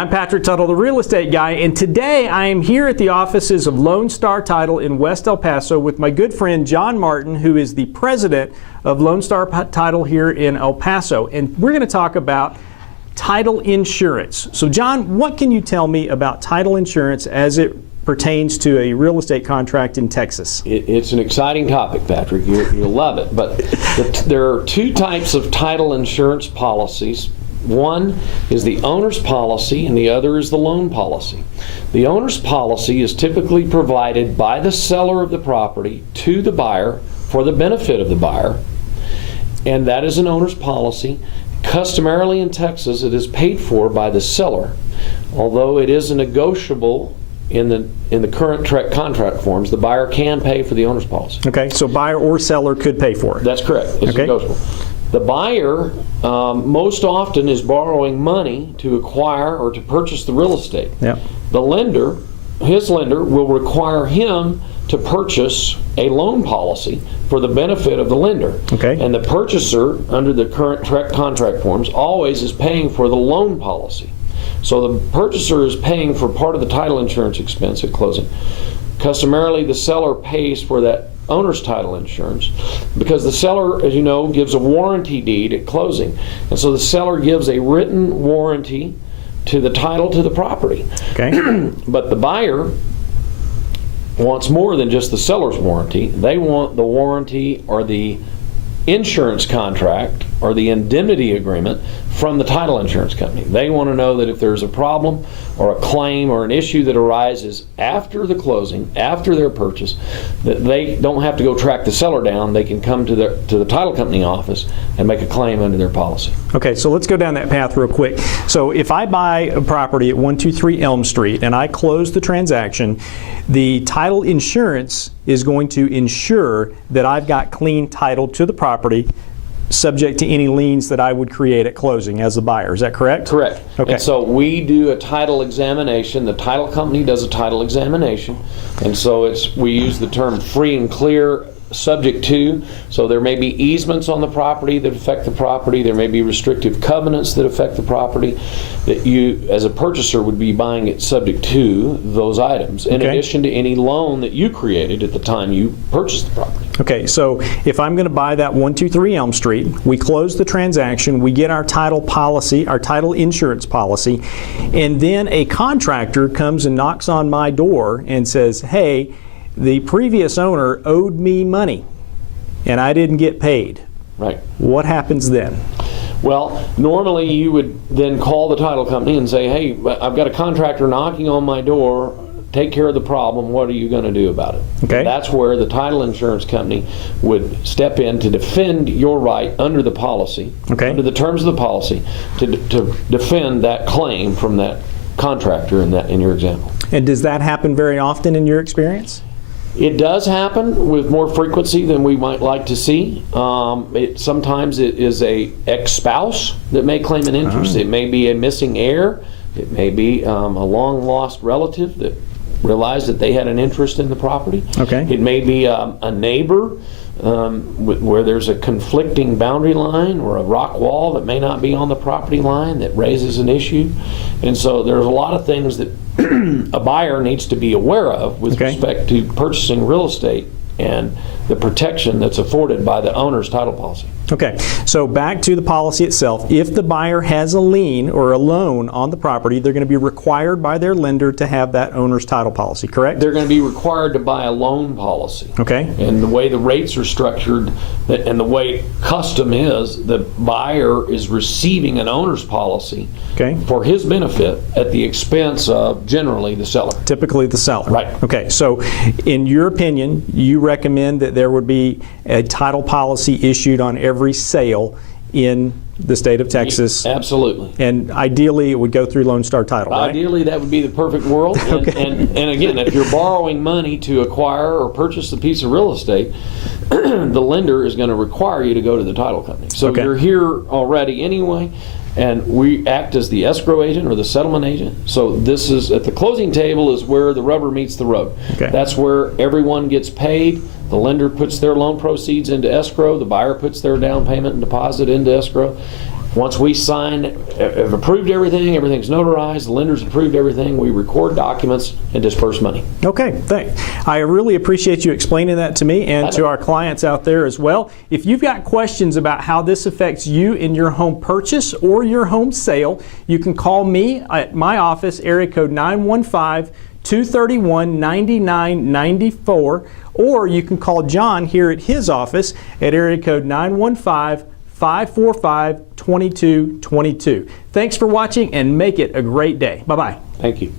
I'm Patrick Tuttle, the real estate guy, and today I am here at the offices of Lone Star Title in West El Paso with my good friend John Martin, who is the president of Lone Star Title here in El Paso. And we're going to talk about title insurance. So John, what can you tell me about title insurance as it pertains to a real estate contract in Texas? It's an exciting topic, Patrick. You'll love it. But there are two types of title insurance policies. One is the owner's policy and the other is the loan policy. The owner's policy is typically provided by the seller of the property to the buyer for the benefit of the buyer, and that is an owner's policy. Customarily in Texas, it is paid for by the seller, although it is negotiable in the current contract forms. The buyer can pay for the owner's policy. Okay, so buyer or seller could pay for it. That's correct. It's negotiable. The buyer most often is borrowing money to acquire or to purchase the real estate. Yep. The lender, his lender, will require him to purchase a loan policy for the benefit of the lender. Okay. And the purchaser, under the current contract forms, always is paying for the loan policy. So the purchaser is paying for part of the title insurance expense at closing. Customarily, the seller pays for that owner's title insurance because the seller, as you know, gives a warranty deed at closing. And so the seller gives a written warranty to the title to the property. Okay. But the buyer wants more than just the seller's warranty. They want the warranty or the insurance contract or the indemnity agreement from the title insurance company. They want to know that if there's a problem or a claim or an issue that arises after the closing, after their purchase, that they don't have to go track the seller down. They can come to the title company office and make a claim under their policy. Okay, so let's go down that path real quick. So if I buy a property at 123 Elm Street and I close the transaction, the title insurance is going to ensure that I've got clean title to the property, subject to any liens that I would create at closing as a buyer. Is that correct? Correct. Okay. And so we do a title examination. The title company does a title examination. And so we use the term free and clear, subject to. So there may be easements on the property that affect the property. There may be restrictive covenants that affect the property that you, as a purchaser, would be buying it subject to those items, in addition to any loan that you created at the time you purchased the property. Okay, so if I'm going to buy that 123 Elm Street, we close the transaction, we get our title policy, our title insurance policy, and then a contractor comes and knocks on my door and says, hey, the previous owner owed me money and I didn't get paid. Right. What happens then? Well, normally you would then call the title company and say, hey, I've got a contractor knocking on my door. Take care of the problem. What are you going to do about it? Okay. That's where the title insurance company would step in to defend your right under the policy, under the terms of the policy, to defend that claim from that contractor in your example. And does that happen very often in your experience? It does happen with more frequency than we might like to see. Sometimes it is a ex-spouse that may claim an interest. It may be a missing heir. It may be a long-lost relative that realized that they had an interest in the property. Okay. It may be a neighbor where there's a conflicting boundary line or a rock wall that may not be on the property line that raises an issue. And so there's a lot of things that a buyer needs to be aware of with respect to purchasing real estate and the protection that's afforded by the owner's title policy. Okay, so back to the policy itself. If the buyer has a lien or a loan on the property, they're going to be required by their lender to have that owner's title policy, correct? They're going to be required to buy a loan policy. Okay. And the way the rates are structured and the way custom is, the buyer is receiving an owner's policy for his benefit at the expense of generally the seller. Typically the seller. Right. Okay, so in your opinion, you recommend that there would be a title policy issued on every sale in the state of Texas. Absolutely. And ideally it would go through Lone Star Title, right? Ideally that would be the perfect world. And again, if you're borrowing money to acquire or purchase a piece of real estate, the lender is going to require you to go to the title company. So you're here already anyway, and we act as the escrow agent or the settlement agent. So this is, at the closing table is where the rubber meets the road. That's where everyone gets paid. The lender puts their loan proceeds into escrow. The buyer puts their down payment and deposit into escrow. Once we sign, have approved everything, everything's notarized, the lender's approved everything, we record documents and disperse money. Okay, thanks. I really appreciate you explaining that to me and to our clients out there as well. If you've got questions about how this affects you in your home purchase or your home sale, you can call me at my office, area code 915-231-9994, or you can call John here at his office at area code 915-545-2222. Thanks for watching and make it a great day. Bye-bye. Thank you.